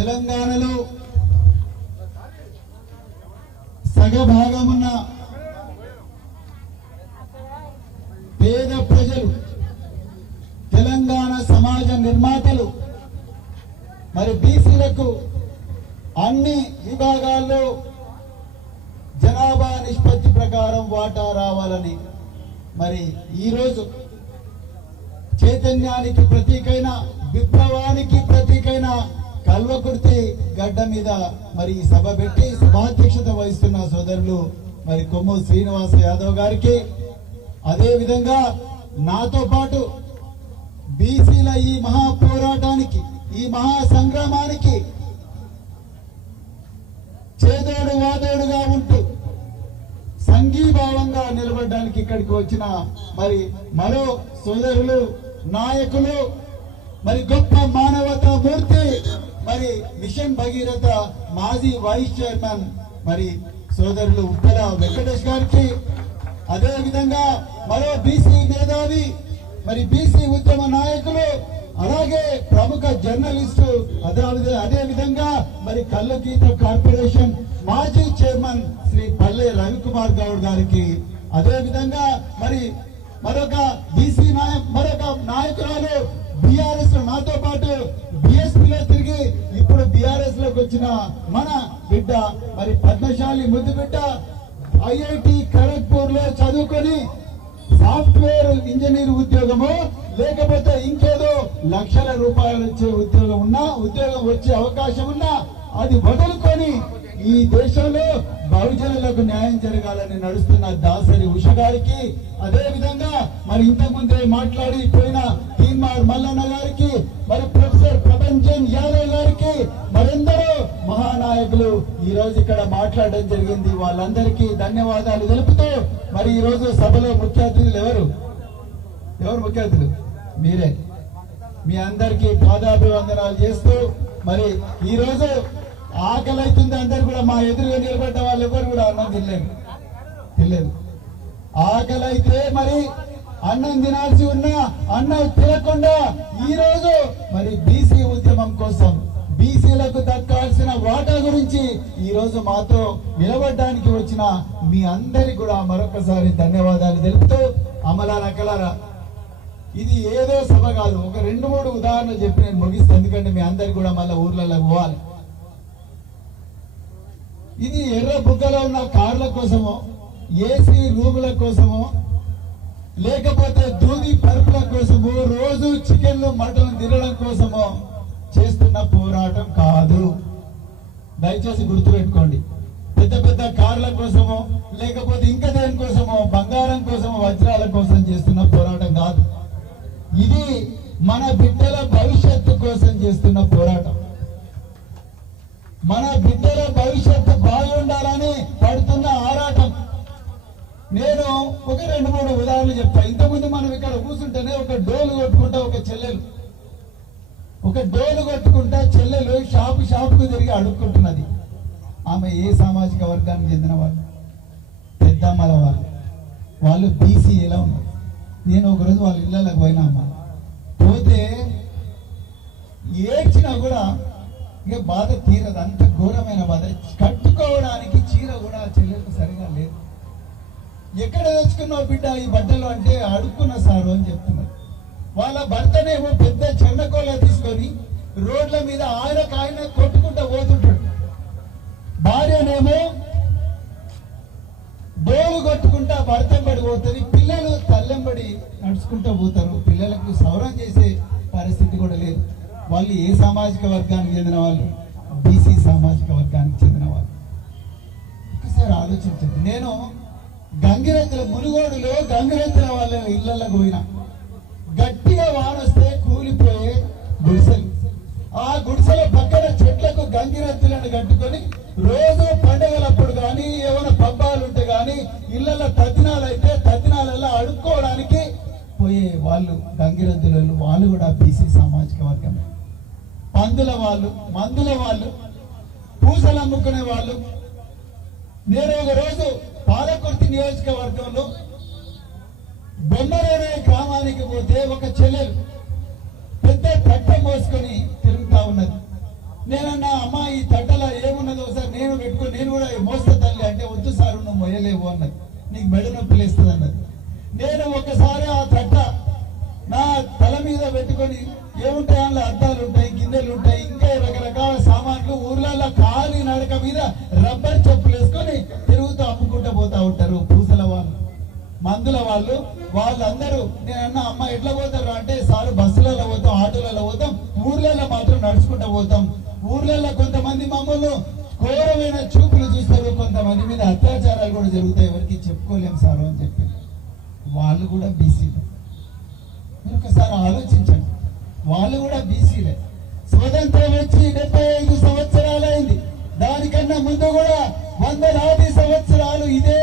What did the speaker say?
తెలంగాణలో సగభాగమున్న పేద ప్రజలు, తెలంగాణ సమాజ నిర్మాతలు మరి బీసీలకు అన్ని విభాగాల్లో జనాభా నిష్పత్తి ప్రకారం వాటా రావాలని మరి ఈరోజు చైతన్యానికి ప్రతీకైన, విప్లవానికి ప్రతీకైన కల్వకుర్తి గడ్డ మీద మరి సభ పెట్టి సభాధ్యక్షత వహిస్తున్న సోదరులు మరి కొమ్ము శ్రీనివాస యాదవ్ గారికి, అదే విధంగా నాతో పాటు బీసీల ఈ మహా పోరాటానికి, ఈ మహా సంగ్రామానికి చేదోడు వాదోడుగా ఉంటూ సంఘీభావంగా నిలబడడానికి ఇక్కడికి వచ్చిన మరి మరో సోదరులు, నాయకులు, మరి గొప్ప మానవతా మూర్తి, మరి మిషన్ భగీరథ మాజీ వైస్ చైర్మన్ మరి సోదరులు ఉప్పల వెంకటేష్ గారికి, అదే విధంగా మరో బీసీ మేధావి, మరి బీసీ ఉద్యమ నాయకులు, అలాగే ప్రముఖ జర్నలిస్టు, అదే విధంగా మరి కల్లుగీత కార్పొరేషన్ మాజీ చైర్మన్ శ్రీ పల్లె రవికుమార్ గౌడ్ గారికి, అదే విధంగా మరి మరొక బీసీ మరొక నాయకురాలు బీఆర్ఎస్ నాతో పాటు బీఎస్పీలో తిరిగి ఇప్పుడు బీఆర్ఎస్ లోకి వచ్చిన మన బిడ్డ మరి పద్మశాలి ముద్దు బిడ్డ ఐఐటి ఖరగ్పూర్ లో చదువుకొని సాఫ్ట్వేర్ ఇంజనీర్ ఉద్యోగము, లేకపోతే ఇంకేదో లక్షల రూపాయలు వచ్చే ఉద్యోగం వచ్చే అవకాశం ఉన్నా అది వదులుకొని ఈ దేశంలో బహుజనులకు న్యాయం జరగాలని నడుస్తున్న దాసరి ఉష గారికి, అదే విధంగా మరి ఇంతకుముందే మాట్లాడిపోయిన తీన్మార్ మల్లన్న గారికి, మరి ప్రొఫెసర్ ప్రభంజన్ యాదవ్ గారికి, మరెందరో మహానాయకులు ఈ రోజు ఇక్కడ మాట్లాడడం జరిగింది. వాళ్ళందరికీ ధన్యవాదాలు తెలుపుతూ మరి ఈ రోజు సభలో ముఖ్య అతిథులు ఎవరు ముఖ్య అతిథులు? మీరే. మీ అందరికీ పాదాభివందనాలు చేస్తూ మరి ఈ రోజు ఆకలి అవుతుంది అందరు కూడా. మా ఎదురుగా నిలబడ్డ వాళ్ళు ఎవరు కూడా అన్నం తినలేదు. ఆకలి అయితే మరి అన్నం తినాల్సి ఉన్నా అన్నం తినకుండా ఈ రోజు మరి బీసీ ఉద్యమం కోసం, బీసీలకు దక్కాల్సిన వాటా గురించి ఈ రోజు మాతో నిలబడడానికి వచ్చిన మీ అందరికి కూడా మరొకసారి ధన్యవాదాలు తెలుపుతూ, అమలారా అక్కలారా, ఇది ఏదో సభ కాదు. ఒక 2-3 ఉదాహరణలు చెప్పి నేను ముగిస్తాను, ఎందుకంటే మీ అందరికి కూడా మళ్ళీ ఊర్లలో పోవాలి. ఇది ఎర్ర బుగ్గలో ఉన్న కార్ల కోసమో, ఏసీ రూముల కోసమో, లేకపోతే దూది పరుపుల కోసమో, రోజు చికెన్లు మటన్ తినడం కోసమో చేస్తున్న పోరాటం కాదు. దయచేసి గుర్తుపెట్టుకోండి. పెద్ద పెద్ద కార్ల కోసమో, లేకపోతే ఇంకా దేనికోసమో, బంగారం కోసమో, వజ్రాల కోసం చేస్తున్న పోరాటం కాదు. ఇది మన బిడ్డల భవిష్యత్తు కోసం చేస్తున్న పోరాటం. మన బిడ్డల భవిష్యత్తు బాగుండాలని పడుతున్న ఆరాటం. నేను ఒక 2-3 ఉదాహరణలు చెప్తా. ఇంతకుముందు మనం ఇక్కడ కూర్చుంటేనే ఒక డోలు కొట్టుకుంటా చెల్లెలు షాపుకు తిరిగి అడుక్కుంటున్నది. ఆమె ఏ సామాజిక వర్గానికి చెందిన వాళ్ళు? పెద్దమ్మల వాళ్ళు బీసీ ఎలా ఉన్నారు. నేను ఒకరోజు వాళ్ళ ఇళ్ళకి పోయినా, అమ్మ పోతే ఏడ్చినా కూడా ఇక బాధ తీరదు. అంత ఘోరమైన బాధ. కట్టుకోవడానికి చీర కూడా చెల్లెలకు సరిగా లేదు. ఎక్కడ తెచ్చుకున్నావు బిడ్డ ఈ బట్టలు అంటే అడుక్కున్న సారు అని చెప్తున్నారు. వాళ్ళ భర్తనేమో పెద్ద చెన్నకోళ్ళ తీసుకొని రోడ్ల మీద ఆయన కొట్టుకుంటూ పోతుంటాడు. భార్యనేమో డోలు కొట్టుకుంటా భర్తెంబడి పోతుంది. పిల్లలు తల్లెంబడి నడుచుకుంటూ పోతారు. పిల్లలకు సౌరం చేసే పరిస్థితి కూడా లేదు. వాళ్ళు ఏ సామాజిక వర్గానికి చెందిన వాళ్ళు? బీసీ సామాజిక వర్గానికి చెందిన వాళ్ళు. ఒకసారి ఆలోచించండి. నేను మునుగోడులో గంగిరెద్దుల వాళ్ళ ఇళ్లకు పోయినా, గట్టిగా వానొస్తే కూలిపోయే గుడిసెలు. ఆ గుడిసెల పక్కన చెట్లకు గంగిరెద్దులను కట్టుకొని రోజు పండుగలప్పుడు కానీ, ఏమైనా పబ్బాలు ఉంటే కానీ, ఇళ్లలో తద్దినాలైతే తద్దినాలలో అడుక్కోవడానికి పోయే వాళ్ళు గంగిరెద్దులు. వాళ్ళు కూడా బీసీ సామాజిక వర్గమే. మందుల వాళ్ళు, పూసలు అమ్ముకునే వాళ్ళు. నేను ఒక రోజు పాలకుర్తి నియోజకవర్గంలో బొమ్మరేనే గ్రామానికి పోతే ఒక చెల్లెలు పెద్ద పట్టం మోసుకొని తిరుగుతా ఉన్నది. నేనన్నా మీద పెట్టుకొని ఏముంటాయి, అందులో అద్దాలు ఉంటాయి, గిన్నెలు ఉంటాయి, ఇంకా రకరకాల సామాన్లు ఊర్లలో కాలి నడక మీద రబ్బర్ చెప్పులు వేసుకొని తిరుగుతూ అమ్ముకుంటూ పోతా ఉంటారు. పూసల వాళ్ళు, మందుల వాళ్ళు, వాళ్ళందరూ నేను అన్న అమ్మ ఎట్లా పోతారు అంటే, సార్ బస్సులలో పోతాం, ఆటోలలో పోతాం, ఊర్లలో మాత్రం నడుచుకుంటూ పోతాం. ఊర్లలో కొంతమంది మమ్మల్ని ఘోరమైన చూపులు చూస్తారు, కొంతమంది మీద అత్యాచారాలు కూడా జరుగుతాయి, ఎవరికి చెప్పుకోలేం సార్ అని చెప్పి. వాళ్ళు కూడా బీసీలే. మీరు ఒకసారి ఆలోచించండి, వాళ్ళు కూడా బీసీలే. స్వతంత్రం వచ్చి 75 సంవత్సరాలైంది. దానికన్నా ముందు కూడా 100 సంవత్సరాలు ఇదే